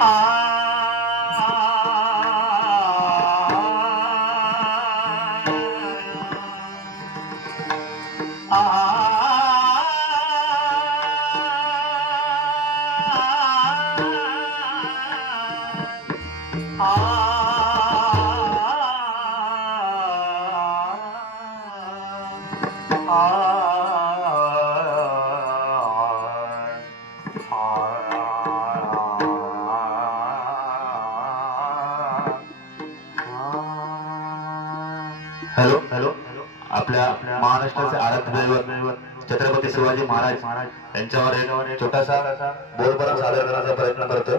I hello hello आपल्या महाराष्ट्राचे छत्रपती शिवाजी महाराज यांच्यावर एक छोटासा बोलपणा सादर करण्याचा प्रयत्न करतो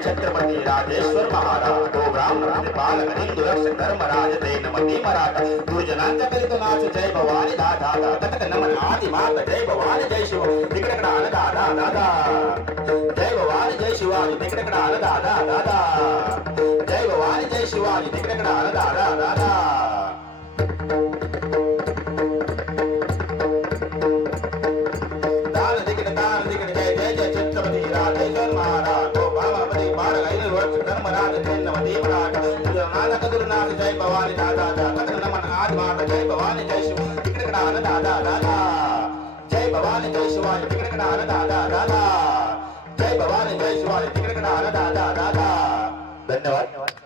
छत्रपती राजेश्वर महाराज. तो ब्राह्मण धर्मराज मराठा दुर्जनांच्या करीत नाच जय भवानी दादा दादा नमन आदि मात जय भवानी जय शिव दादा दादा जय भवानी जय शिवाजी दादा दादा जय भवानी जय शिवाजी दादा दादा नमन आद माता जय भवानी जय शिव तिकडे कडा आलं दादा दादा जय भवानी जय शिवाजी तिकडे कडा आलं दादा दादा जय भवानी जय शिवाजी तिकडे कडा आलं दादा दादा धन्यवाद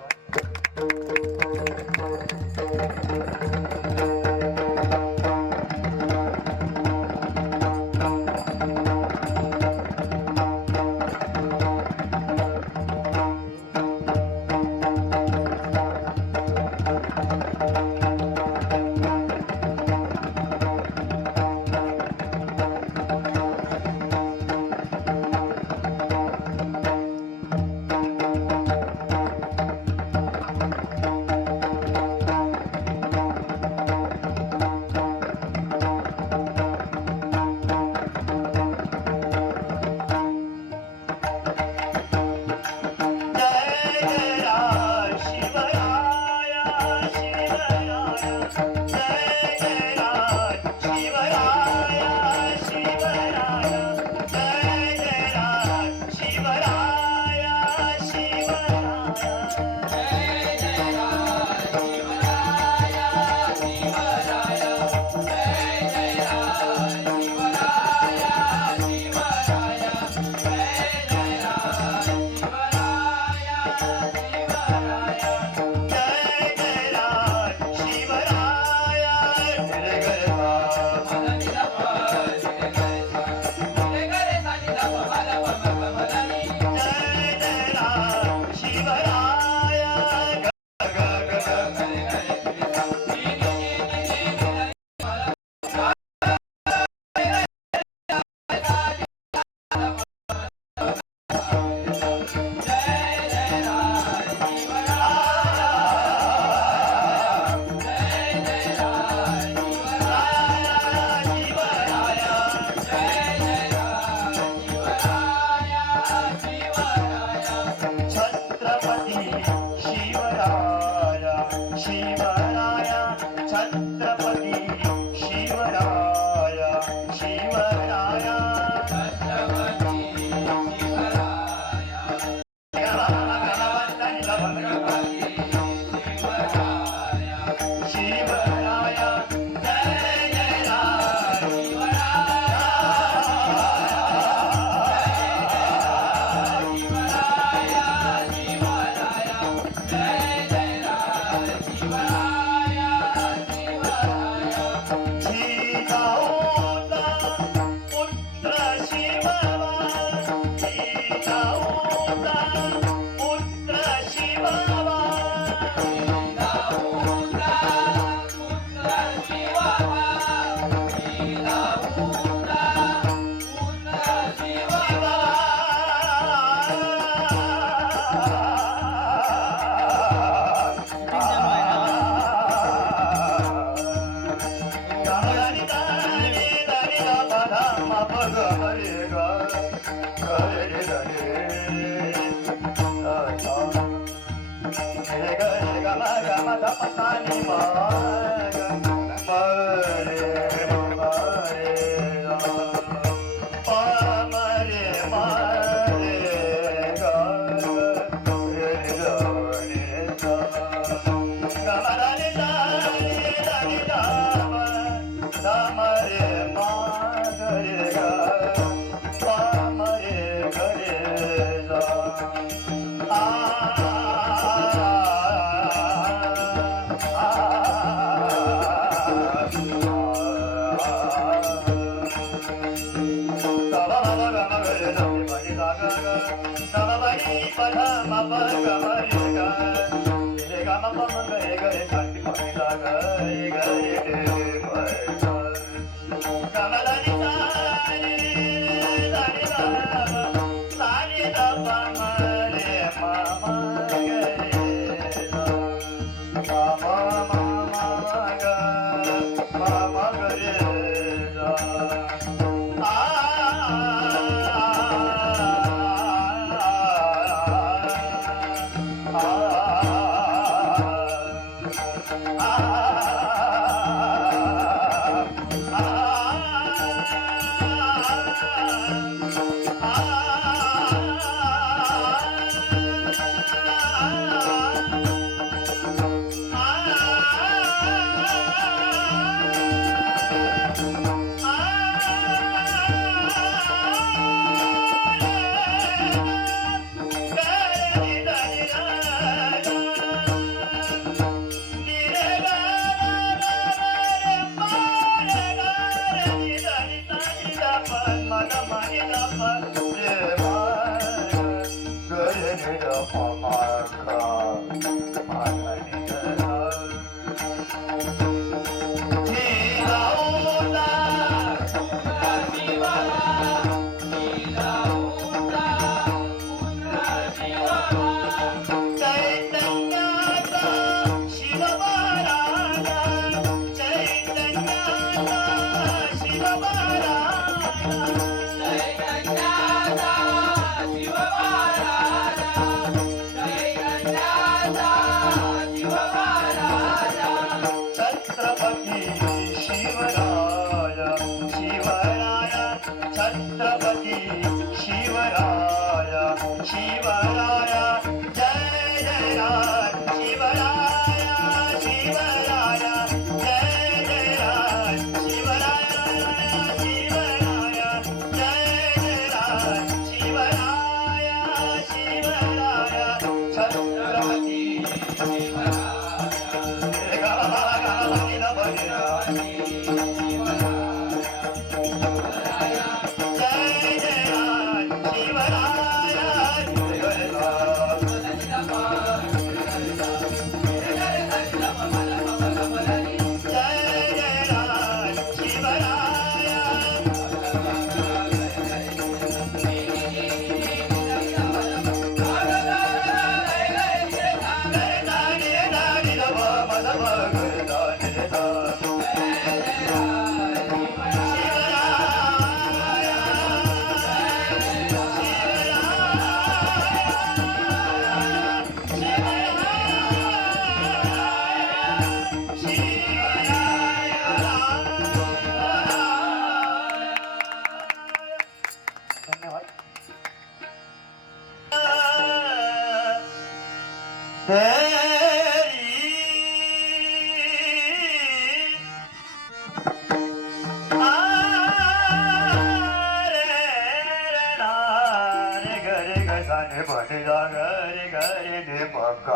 ಬಡಿದ ಗರಿ ಗರಿ ದೇ ಪಕ್ಕ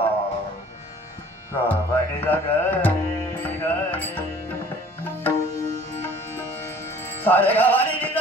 ಬಡಿದ ಗರಿ ಗರಿ ಸಾರಗ ಬಡಿದ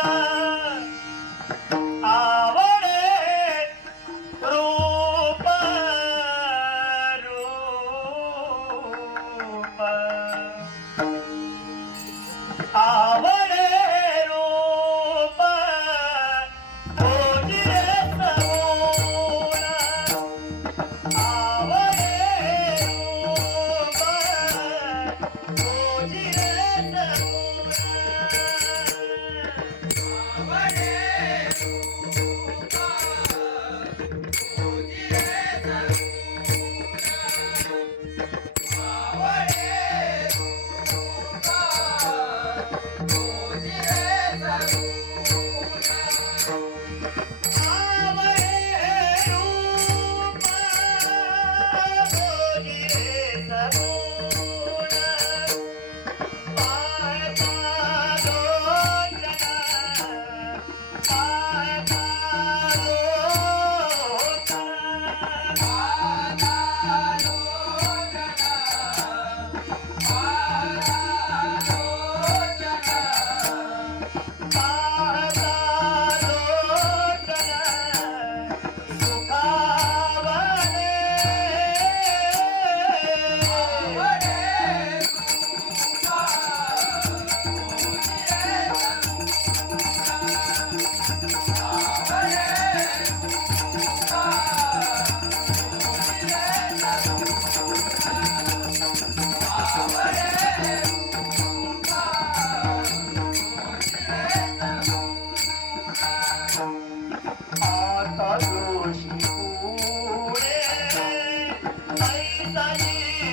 三一三一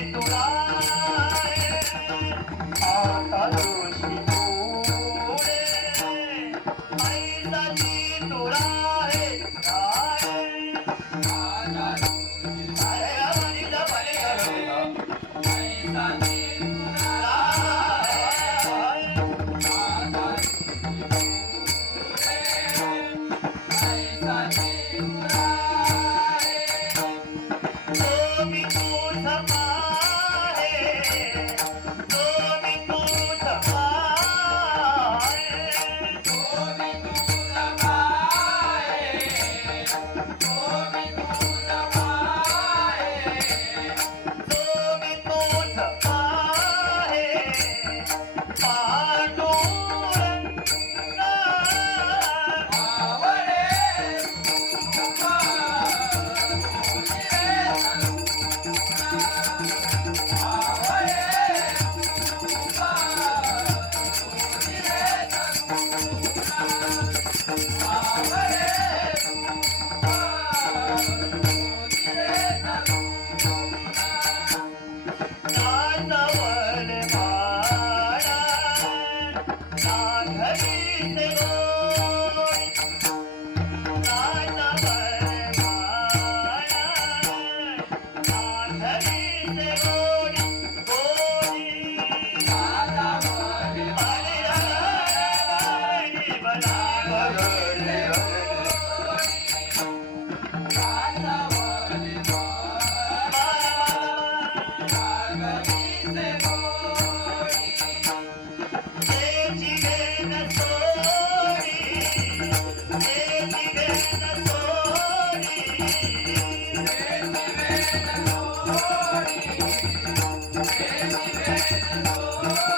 Thank you. Oh